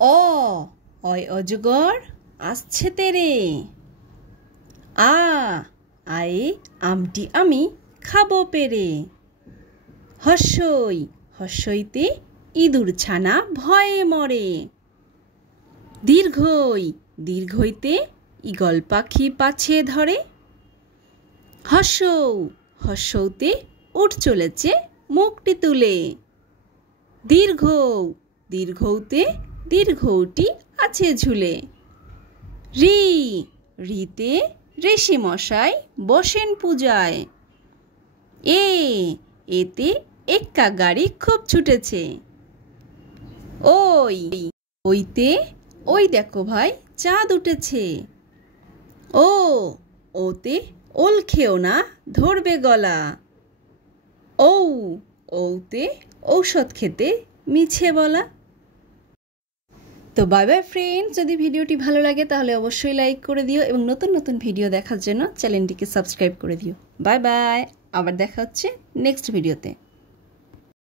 অ অয় অজগর আসছে তেরে। আ আয়ে আমটি আমি খাবো পেরে। হর্ষই হর্ষইতে ইঁদুর ছানা ভয়ে মরে। দীর্ঘই দীর্ঘইতে ঈগল পাখি পাছে ধরে। হর্ষৌ হর্ষৌতে উঠ চলেছে মুখটি তুলে। দীর্ঘৌ দীর্ঘৌতে দীর্ঘৌটি আছে ঝুলে। রি রিতে ঋষি মশাই বসেন পূজায়। এ এতে এক্কা গাড়ি খুব ছুটেছে। ওই ওইতে ওই দেখো ভাই চাঁদ উঠেছে। ও ওতে ওল খেও না ধরবে গলা। ঔ ওতে ঔষধ খেতে মিছে বলা। তো বাই বাই ফ্রেন্ডস, যদি ভিডিওটি ভালো লাগে তাহলে অবশ্যই লাইক করে দিও এবং নতুন নতুন ভিডিও দেখার জন্য চ্যানেলটিকে সাবস্ক্রাইব করে দিও। বাই বাই, আবার দেখা হচ্ছে নেক্সট ভিডিওতে।